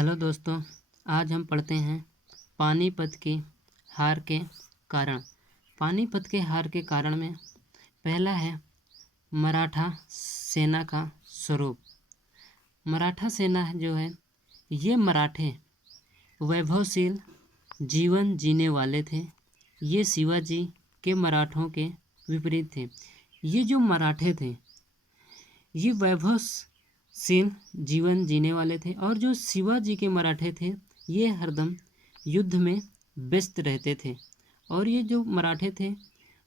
Hello दोस्तों, आज हम पढ़ते हैं पानीपत की हार के कारण। पानीपत के हार के कारण में पहला है मराठा सेना का स्वरूप। मराठा सेना जो है, ये मराठे वैभवशील जीवन जीने वाले थे। ये शिवाजी के मराठों के विपरीत थे। ये जो मराठे थे ये वैभवशील जीवन जीने वाले थे, और जो शिवाजी के मराठे थे ये हरदम युद्ध में व्यस्त रहते थे। और ये जो मराठे थे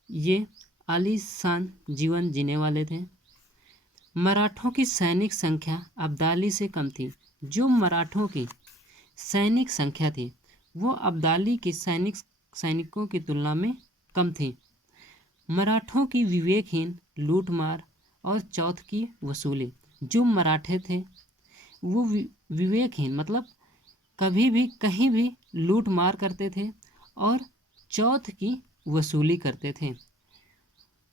ये आलीशान जीवन जीने वाले थे। मराठों की सैनिक संख्या अब्दाली से कम थी। जो मराठों की सैनिक संख्या थी वो अब्दाली के सैनिकों की तुलना में कम थी। मराठों की विवेकहीन लूटमार और चौथ की वसूली। जो मराठे थे वो विवेकहीन मतलब कभी भी कहीं भी लूट मार करते थे और चौथ की वसूली करते थे।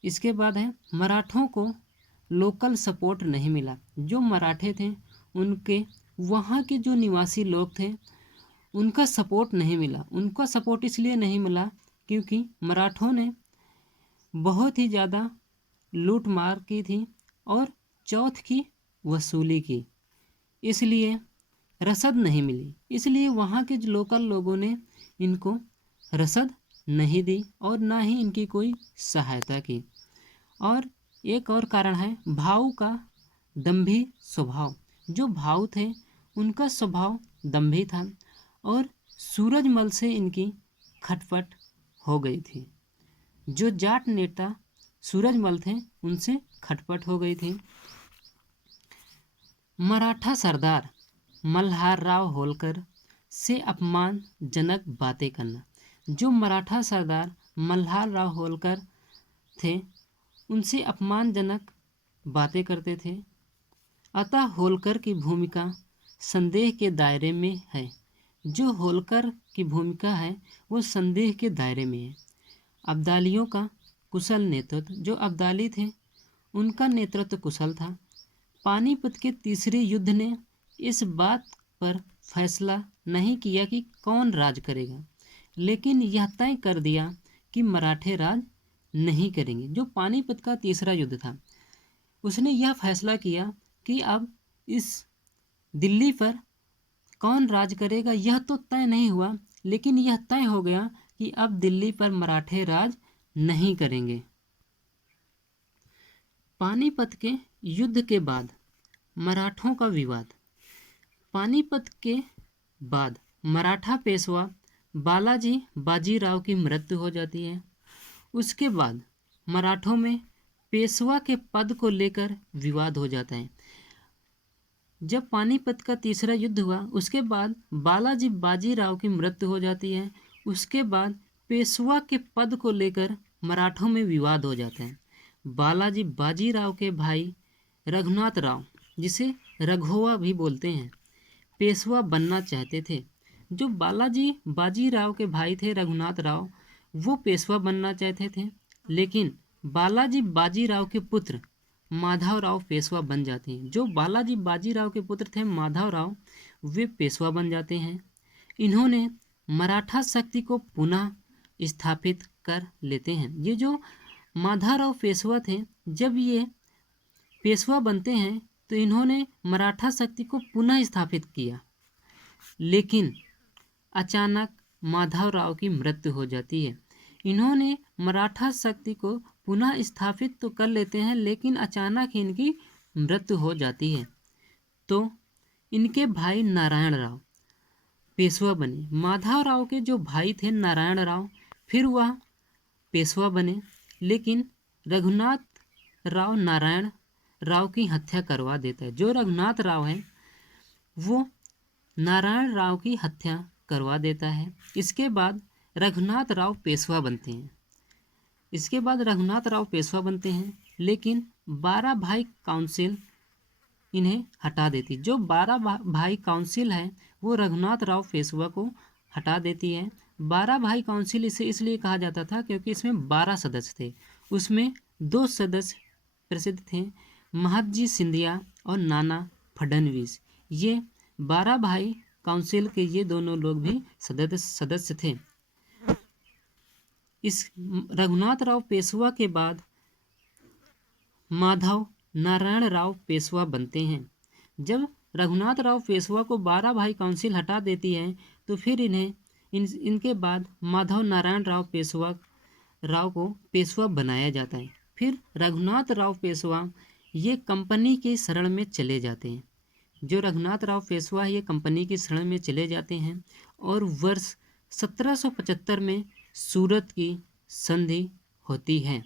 इसके बाद है मराठों को लोकल सपोर्ट नहीं मिला। जो मराठे थे उनके वहाँ के जो निवासी लोग थे उनका सपोर्ट नहीं मिला। उनका सपोर्ट इसलिए नहीं मिला क्योंकि मराठों ने बहुत ही ज़्यादा लूट मार की थी और चौथ की वसूली की, इसलिए रसद नहीं मिली। इसलिए वहाँ के जो लोकल लोगों ने इनको रसद नहीं दी और ना ही इनकी कोई सहायता की। और एक और कारण है भाऊ का दंभी स्वभाव। जो भाऊ थे उनका स्वभाव दंभी था और सूरजमल से इनकी खटपट हो गई थी। जो जाट नेता सूरजमल थे उनसे खटपट हो गई थी। मराठा सरदार मल्हार राव होलकर से अपमानजनक बातें करना। जो मराठा सरदार मल्हार राव होलकर थे उनसे अपमानजनक बातें करते थे। अतः होलकर की भूमिका संदेह के दायरे में है। जो होलकर की भूमिका है वो संदेह के दायरे में है। अब्दालियों का कुशल नेतृत्व। जो अब्दाली थे उनका नेतृत्व कुशल था। पानीपत के तीसरे युद्ध ने इस बात पर फैसला नहीं किया कि कौन राज करेगा, लेकिन यह तय कर दिया कि मराठे राज नहीं करेंगे। जो पानीपत का तीसरा युद्ध था उसने यह फैसला किया कि अब इस दिल्ली पर कौन राज करेगा यह तो तय नहीं हुआ, लेकिन यह तय हो गया कि अब दिल्ली पर मराठे राज नहीं करेंगे। पानीपत के युद्ध के बाद मराठों का विवाद। पानीपत के बाद मराठा पेशवा बालाजी बाजीराव की मृत्यु हो जाती है। उसके बाद मराठों में पेशवा के पद को लेकर विवाद हो जाता है। जब पानीपत का तीसरा युद्ध हुआ उसके बाद बालाजी बाजीराव की मृत्यु हो जाती है। उसके बाद पेशवा के पद को लेकर मराठों में विवाद हो जाता है। बालाजी बाजीराव के भाई रघुनाथ राव, जिसे रघोवा भी बोलते हैं, पेशवा बनना चाहते थे। जो बालाजी बाजीराव के भाई थे रघुनाथ राव, वो पेशवा बनना चाहते थे, लेकिन बालाजी बाजीराव के पुत्र माधवराव पेशवा बन जाते हैं। जो बालाजी बाजीराव के पुत्र थे माधवराव, वे पेशवा बन जाते हैं। इन्होंने मराठा शक्ति को पुनः स्थापित कर लेते हैं। ये जो माधवराव पेशवा थे, जब ये पेशवा बनते हैं तो इन्होंने मराठा शक्ति को पुनः स्थापित किया, लेकिन अचानक माधवराव की मृत्यु हो जाती है। इन्होंने मराठा शक्ति को पुनः स्थापित तो कर लेते हैं, लेकिन अचानक ही इनकी मृत्यु हो जाती है। तो इनके भाई नारायण राव पेशवा बने। माधवराव के जो भाई थे नारायण राव, फिर वह पेशवा बने, लेकिन रघुनाथ राव नारायण राव की हत्या करवा देता है। जो रघुनाथ राव है वो नारायण राव की हत्या करवा देता है। इसके बाद रघुनाथ राव पेशवा बनते हैं। लेकिन 12 भाई काउंसिल इन्हें हटा देती। जो 12 भाई काउंसिल है वो रघुनाथ राव पेशवा को हटा देती है। 12 भाई काउंसिल इसे इसलिए कहा जाता था क्योंकि इसमें 12 सदस्य थे। उसमें 2 सदस्य प्रसिद्ध थे, महदजी सिंधिया और नाना फडणवीस। ये 12 भाई काउंसिल के ये दोनों लोग भी सदस्य थे। इस रघुनाथराव पेशवा के बाद माधव नारायण राव पेशवा बनते हैं। जब रघुनाथराव पेशवा को 12 भाई काउंसिल हटा देती है तो फिर इनके बाद माधव नारायण राव पेशवा को पेशवा बनाया जाता है। फिर रघुनाथराव पेशवा ये कंपनी की शरण में चले जाते हैं। जो रघुनाथराव पेशवा ये कंपनी की शरण में चले जाते हैं और वर्ष 1775 में सूरत की संधि होती है।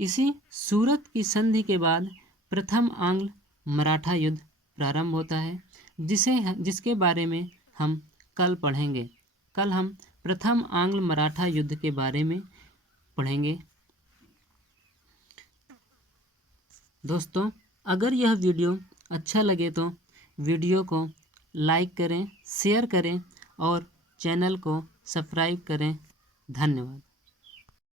इसी सूरत की संधि के बाद प्रथम आंग्ल मराठा युद्ध प्रारंभ होता है, जिसके बारे में हम कल पढ़ेंगे। कल हम प्रथम आंग्ल मराठा युद्ध के बारे में पढ़ेंगे। दोस्तों, अगर यह वीडियो अच्छा लगे तो वीडियो को लाइक करें, शेयर करें और चैनल को सब्सक्राइब करें। धन्यवाद।